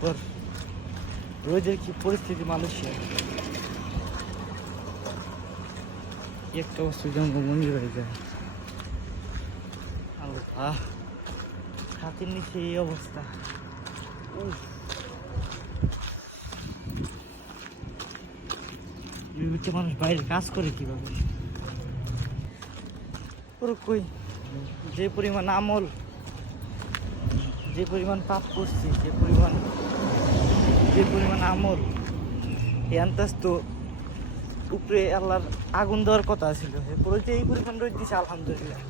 পর রোদের কি পরিস্থিতি কি একটা অবস্থা জঙ্গ মন্দির হয়ে যায়। আল্লাহ হাতের নিচে এই অবস্থা। হচ্ছে মানুষ বাইরে কাজ করে কীভাবে? পুরো কই? যে পরিমাণ আমল যে পরিমাণ পাপ করছি, যে পরিমাণ যে পরিমাণ আমল এই তো উপরে আল্লাহর আগুন দেওয়ার কথা ছিল। এরপরে যে এই পরিমাণ রয়েছে আলহামদুলিল্লাহ।